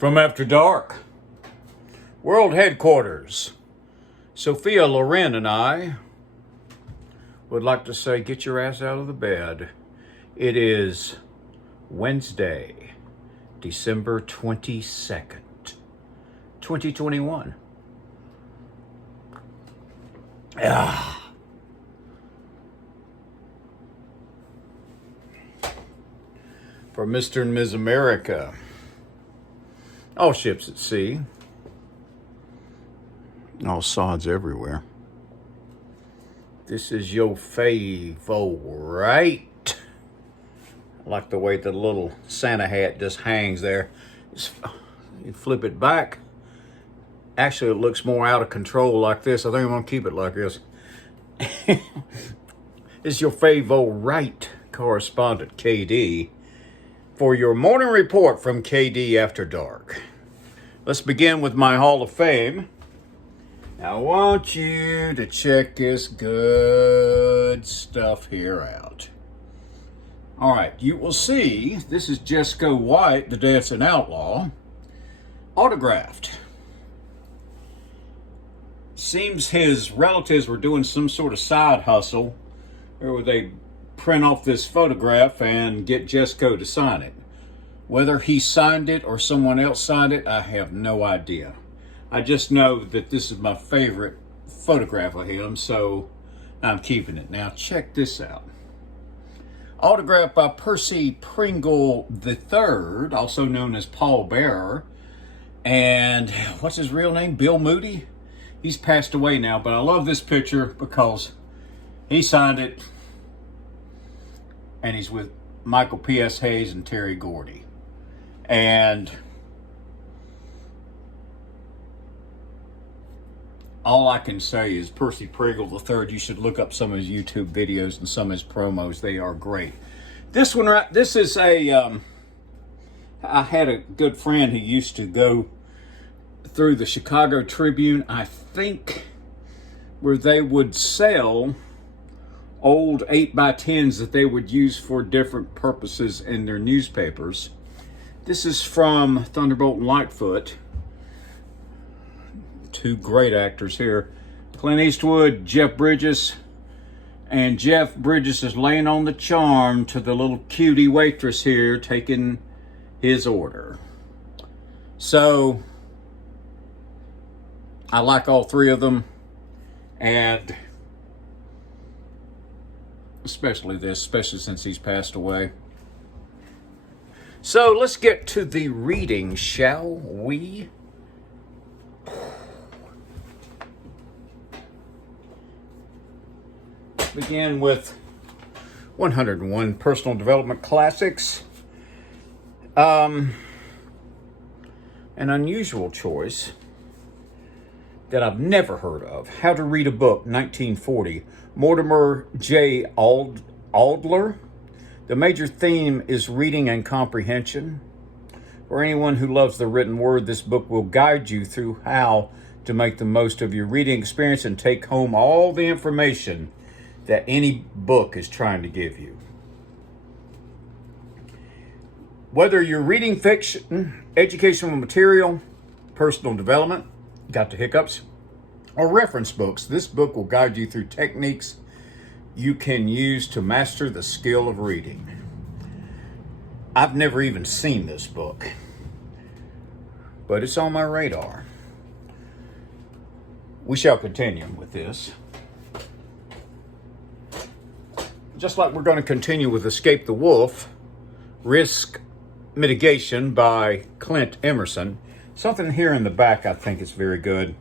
From After Dark, World Headquarters, Sophia Loren and I would like to say, get your ass out of the bed. It is Wednesday, December 22nd, 2021. For Mr. and Ms. America, all ships at sea, all sods everywhere. This is your favorite. I like the way the little Santa hat just hangs there. You flip it back. Actually, it looks more out of control like this. I think I'm going to keep it like this. It's your favorite correspondent, KD, for your morning report from KD After Dark. Let's begin with my Hall of Fame. Now, I want you to check this good stuff here out. All right, you will see, this is Jesco White, the Dancing Outlaw, autographed. Seems his relatives were doing some sort of side hustle where they print off this photograph and get Jesco to sign it. Whether he signed it or someone else signed it, I have no idea. I just know that this is my favorite photograph of him, so I'm keeping it. Now, check this out. Autographed by Percy Pringle III, also known as Paul Bearer. And what's his real name? Bill Moody? He's passed away now, but I love this picture because he signed it. And he's with Michael P.S. Hayes and Terry Gordy. And all I can say is Percy Pringle III, you should look up some of his YouTube videos and some of his promos. They are great. This one, this is I had a good friend who used to go through the Chicago Tribune, I think, where they would sell old 8x10s that they would use for different purposes in their newspapers. This is from Thunderbolt and Lightfoot. Two great actors here. Clint Eastwood, Jeff Bridges. And Jeff Bridges is laying on the charm to the little cutie waitress here taking his order. So, I like all three of them. And especially since he's passed away. So let's get to the reading, shall we? Begin with 101 Personal Development Classics. An unusual choice that I've never heard of. How to Read a Book, 1940. Mortimer J. Adler. The major theme is reading and comprehension. For anyone who loves the written word, this book will guide you through how to make the most of your reading experience and take home all the information that any book is trying to give you. Whether you're reading fiction, educational material, personal development, got the hiccups, or reference books, this book will guide you through techniques you can use to master the skill of reading. I've never even seen this book, but it's on my radar. We shall continue with this. Just like we're going to continue with Escape the Wolf, Risk Mitigation by Clint Emerson. Something here in the back I think is very good.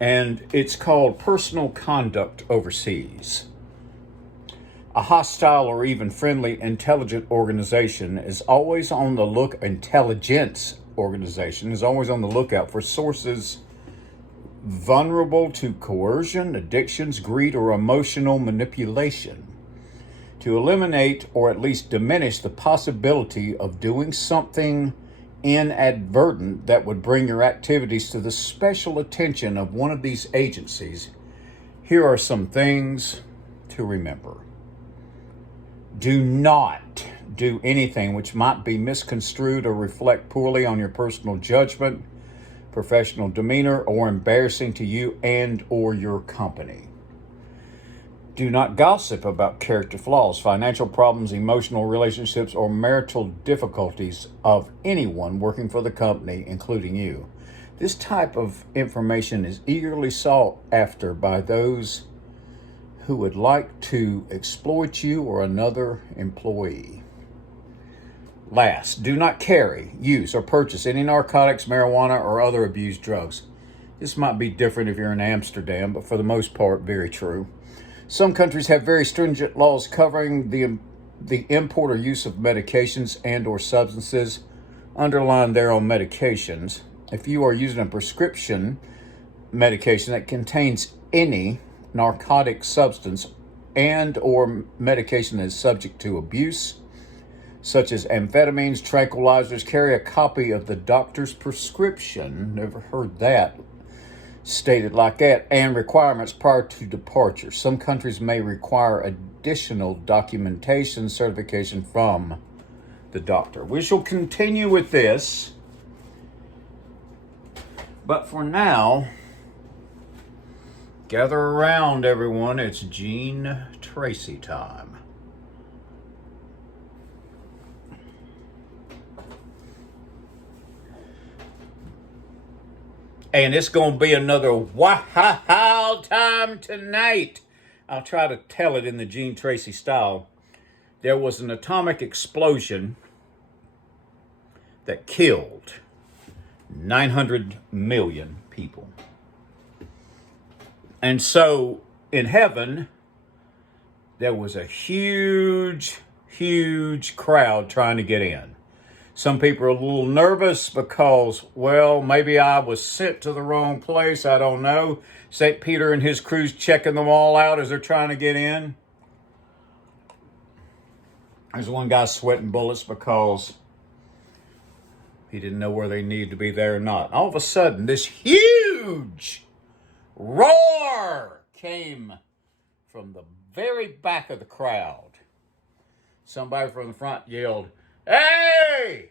And it's called Personal Conduct Overseas. A hostile or even friendly intelligence organization is always on the lookout for sources vulnerable to coercion, addictions, greed, or emotional manipulation. To eliminate or at least diminish the possibility of doing something inadvertent that would bring your activities to the special attention of one of these agencies, here are some things to remember. Do not do anything which might be misconstrued or reflect poorly on your personal judgment, professional demeanor, or embarrassing to you and or your company. Do not gossip about character flaws, financial problems, emotional relationships, or marital difficulties of anyone working for the company, including you. This type of information is eagerly sought after by those who would like to exploit you or another employee. Last, do not carry, use, or purchase any narcotics, marijuana, or other abused drugs. This might be different if you're in Amsterdam, but for the most part, very true. Some countries have very stringent laws covering the import or use of medications and or substances. Underline there on medications. If you are using a prescription medication that contains any narcotic substance and or medication that is subject to abuse, such as amphetamines, tranquilizers, carry a copy of the doctor's prescription. Never heard that stated like that, and requirements prior to departure. Some countries may require additional documentation certification from the doctor. We shall continue with this, but for now, gather around, everyone. It's Gene Tracy time. And it's going to be another wow time tonight. I'll try to tell it in the Gene Tracy style. There was an atomic explosion that killed 900 million people. And so in heaven, there was a huge crowd trying to get in. Some people are a little nervous because, well, maybe I was sent to the wrong place. I don't know. St. Peter and his crew's checking them all out as they're trying to get in. There's one guy sweating bullets because he didn't know where they needed to be there or not. All of a sudden, this huge roar came from the very back of the crowd. Somebody from the front yelled, "Hey!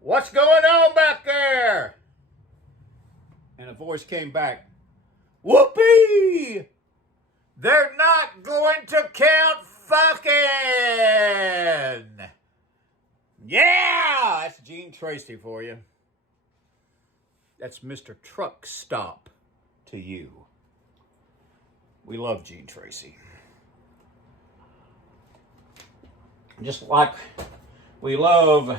What's going on back there?" And a voice came back, "Whoopee! They're not going to count fucking!" Yeah! That's Gene Tracy for you. That's Mr. Truck Stop to you. We love Gene Tracy. Just like we love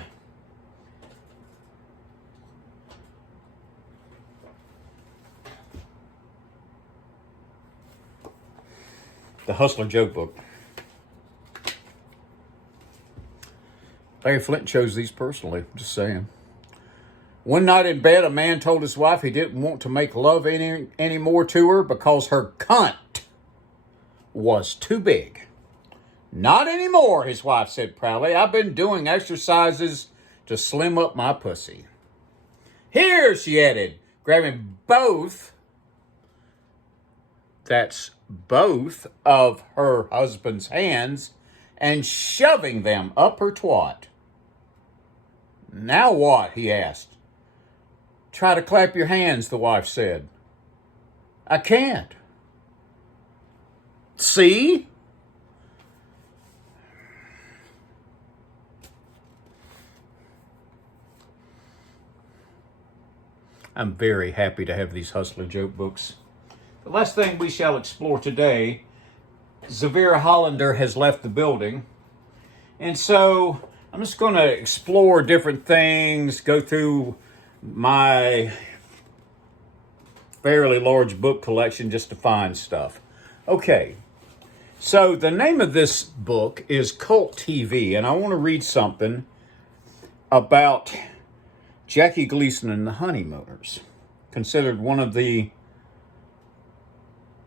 the Hustler Joke Book. Larry Flint chose these personally, just saying. One night in bed, a man told his wife he didn't want to make love anymore to her because her cunt was too big. "Not anymore," his wife said proudly. "I've been doing exercises to slim up my pussy." "Here," she added, grabbing both of her husband's hands and shoving them up her twat. "Now what?" he asked. "Try to clap your hands," the wife said. "I can't." "See?" I'm very happy to have these Hustler Joke books. The last thing we shall explore today, Zavira Hollander has left the building. And so I'm just going to explore different things, go through my fairly large book collection just to find stuff. Okay, so the name of this book is Cult TV, and I want to read something about Jackie Gleason and the Honeymooners, considered one of the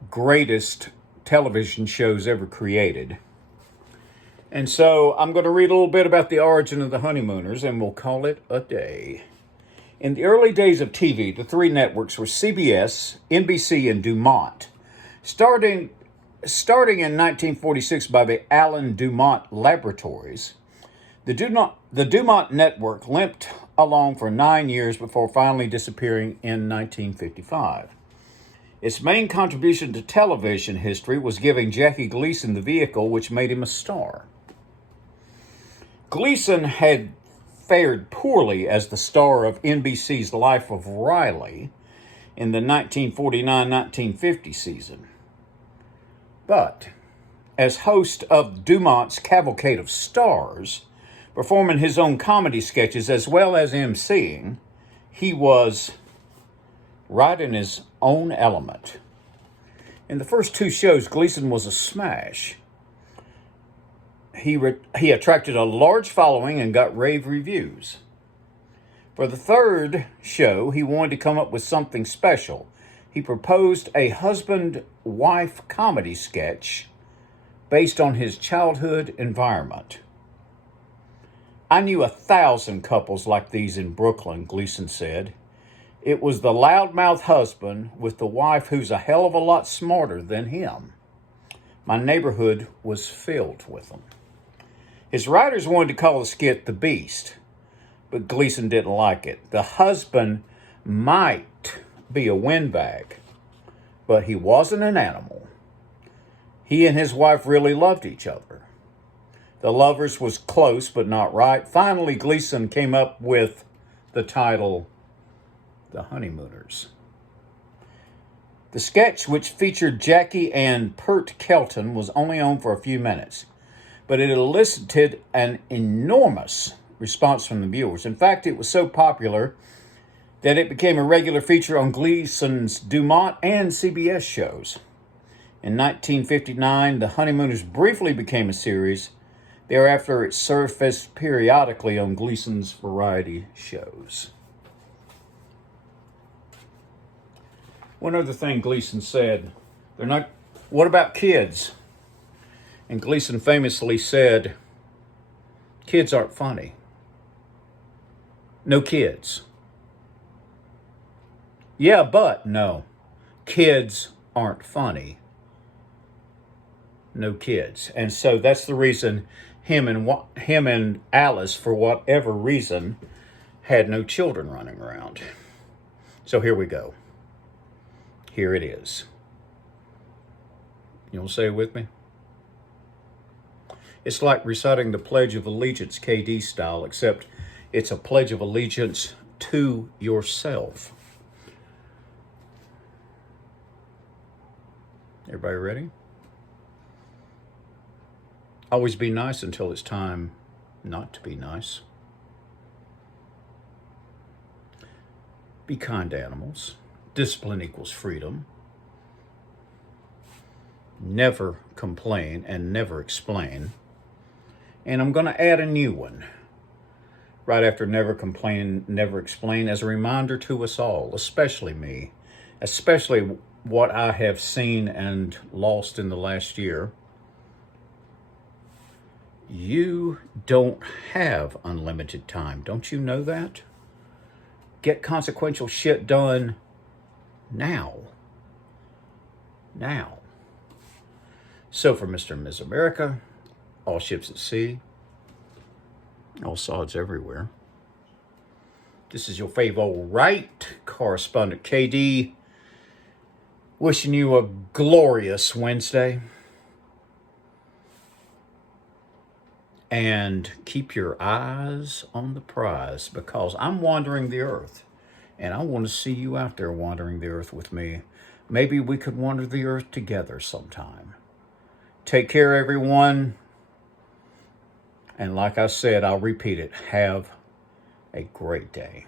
greatest television shows ever created. And so I'm going to read a little bit about the origin of the Honeymooners, and we'll call it a day. In the early days of TV, the three networks were CBS, NBC, and Dumont. Starting Starting in 1946 by the Allen Dumont Laboratories, the Dumont network limped along for 9 years before finally disappearing in 1955. Its main contribution to television history was giving Jackie Gleason the vehicle which made him a star. Gleason had fared poorly as the star of NBC's Life of Riley in the 1949-1950 season. But as host of Dumont's Cavalcade of Stars, performing his own comedy sketches as well as emceeing, he was right in his own element. In the first two shows, Gleason was a smash. He attracted a large following and got rave reviews. For the third show, he wanted to come up with something special. He proposed a husband-wife comedy sketch based on his childhood environment. I knew 1,000 couples like these in Brooklyn, Gleason said. It was the loudmouth husband with the wife who's a hell of a lot smarter than him. My neighborhood was filled with them. His writers wanted to call the skit The Beast, but Gleason didn't like it. The husband might be a windbag, but he wasn't an animal. He and his wife really loved each other. The Lovers was close but not right. Finally, Gleason came up with the title The Honeymooners. The sketch, which featured Jackie and Pert Kelton, was only on for a few minutes, but it elicited an enormous response from the viewers. In fact, it was so popular that it became a regular feature on Gleason's Dumont and CBS shows. In 1959, The Honeymooners briefly became a series. Thereafter, it surfaced periodically on Gleason's variety shows. One other thing Gleason said, what about kids? And Gleason famously said, kids aren't funny. No kids. Yeah, but no. Kids aren't funny. No kids. And so that's the reason him and Alice, for whatever reason, had no children running around. So here we go. Here it is. You'll say it with me? It's like reciting the Pledge of Allegiance KD style, except it's a Pledge of Allegiance to yourself. Everybody ready? Always be nice until it's time not to be nice. Be kind to animals. Discipline equals freedom. Never complain and never explain. And I'm going to add a new one right after never complain, never explain, as a reminder to us all, especially me, especially what I have seen and lost in the last year. You don't have unlimited time. Don't you know that? Get consequential shit done now. Now. So for Mr. and Ms. America, all ships at sea, all sods everywhere, this is your fave old right correspondent KD, wishing you a glorious Wednesday. And keep your eyes on the prize, because I'm wandering the earth and I want to see you out there wandering the earth with me. Maybe we could wander the earth together sometime. Take care, everyone. And like I said, I'll repeat it. Have a great day.